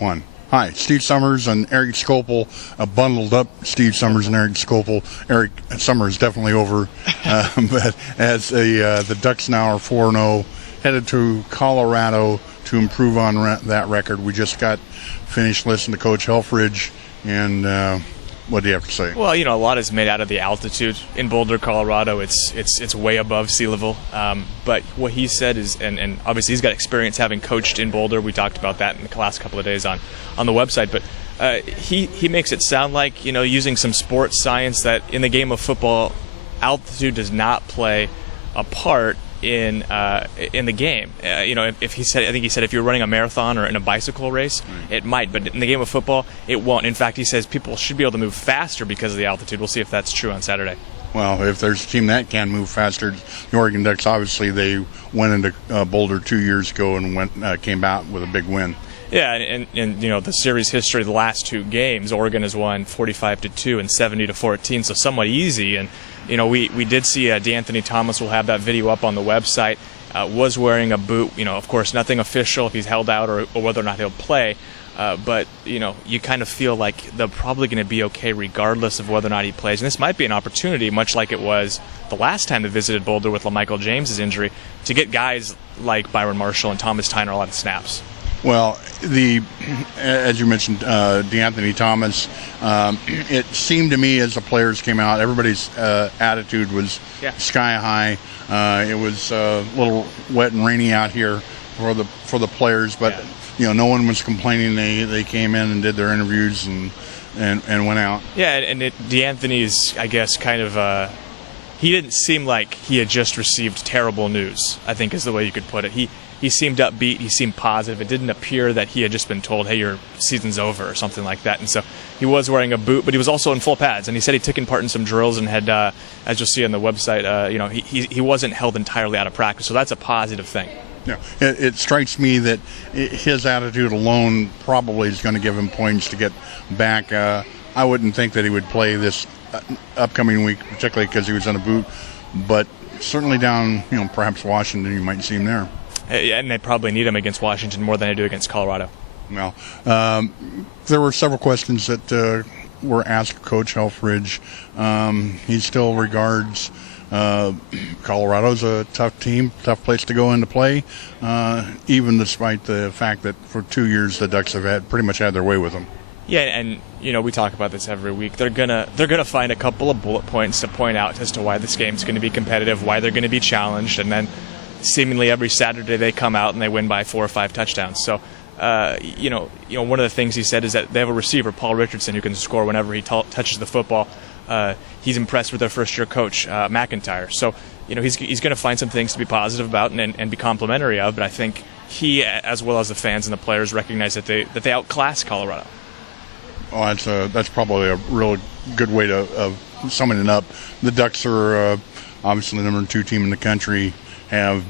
One. Hi, Steve Summers and Erik Skopil, bundled up Steve Summers and Erik Skopil. Erik Summers definitely over, but as the Ducks now are 4-0, headed to Colorado to improve on that record. We just got finished listening to Coach Helfrich, and what do you have to say? Well, a lot is made out of the altitude. In Boulder, Colorado, it's way above sea level. But what he said is, and obviously he's got experience having coached in Boulder. We talked about that in the last couple of days on the website. But he makes it sound like, using some sports science, that in the game of football, altitude does not play a part in the game. If he said, I think he said, if you're running a marathon or in a bicycle race, it might, but in the game of football, it won't. In fact, he says people should be able to move faster because of the altitude. We'll see if that's true on Saturday. Well, if there's a team that can move faster, the Oregon Ducks, obviously they went into Boulder 2 years ago and came out with a big win. Yeah, and the series history, the last two games, Oregon has won 45-2 and 70-14, so somewhat easy. And we did see D'Anthony Thomas will have that video up on the website. Was wearing a boot. Of course, nothing official if he's held out or whether or not he'll play. But you kind of feel like they're probably going to be okay regardless of whether or not he plays. And this might be an opportunity, much like it was the last time they visited Boulder with LaMichael James's injury, to get guys like Byron Marshall and Thomas Tyner a lot of snaps. Well, as you mentioned, D'Anthony Thomas, it seemed to me as the players came out, everybody's attitude was sky high. It was a little wet and rainy out here for the players, but no one was complaining. They came in and did their interviews and went out. Yeah, and D'Anthony's, I guess, kind of he didn't seem like he had just received terrible news, I think is the way you could put it. He seemed upbeat. He seemed positive. It didn't appear that he had just been told, hey, your season's over or something like that. And so he was wearing a boot, but he was also in full pads. And he said he took in part in some drills and had, as you'll see on the website, he wasn't held entirely out of practice. So that's a positive thing. Yeah, it strikes me that his attitude alone probably is going to give him points to get back. I wouldn't think that he would play this upcoming week, particularly because he was in a boot. But certainly down, perhaps Washington, you might see him there. And they probably need him against Washington more than they do against Colorado. Well, there were several questions that were asked Coach Helfrich. He still regards Colorado's a tough team, tough place to go into play, even despite the fact that for 2 years the Ducks have pretty much had their way with them. Yeah, and we talk about this every week. They're gonna find a couple of bullet points to point out as to why this game's going to be competitive, why they're going to be challenged, and then seemingly every Saturday they come out and they win by 4 or 5 touchdowns. So, one of the things he said is that they have a receiver, Paul Richardson, who can score whenever he touches the football. He's impressed with their first-year coach, McIntyre. So, he's going to find some things to be positive about and be complimentary of. But I think he, as well as the fans and the players, recognize that they outclass Colorado. Oh, that's probably a real good way of summing it up. The Ducks are obviously the number 2 team in the country. Have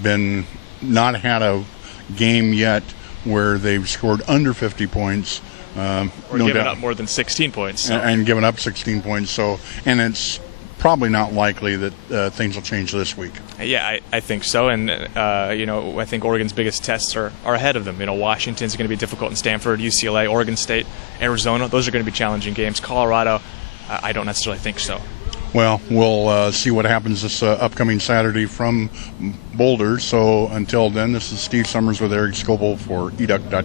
not had a game yet where they've scored under 50 points. Or given up more than 16 points. So. And given up 16 points. And it's probably not likely that things will change this week. Yeah, I think so. And, I think Oregon's biggest tests are ahead of them. Washington's going to be difficult in Stanford, UCLA, Oregon State, Arizona. Those are going to be challenging games. Colorado, I don't necessarily think so. Well, we'll see what happens this upcoming Saturday from Boulder. So until then, this is Steve Summers with Erik Skopil for EDUC.com.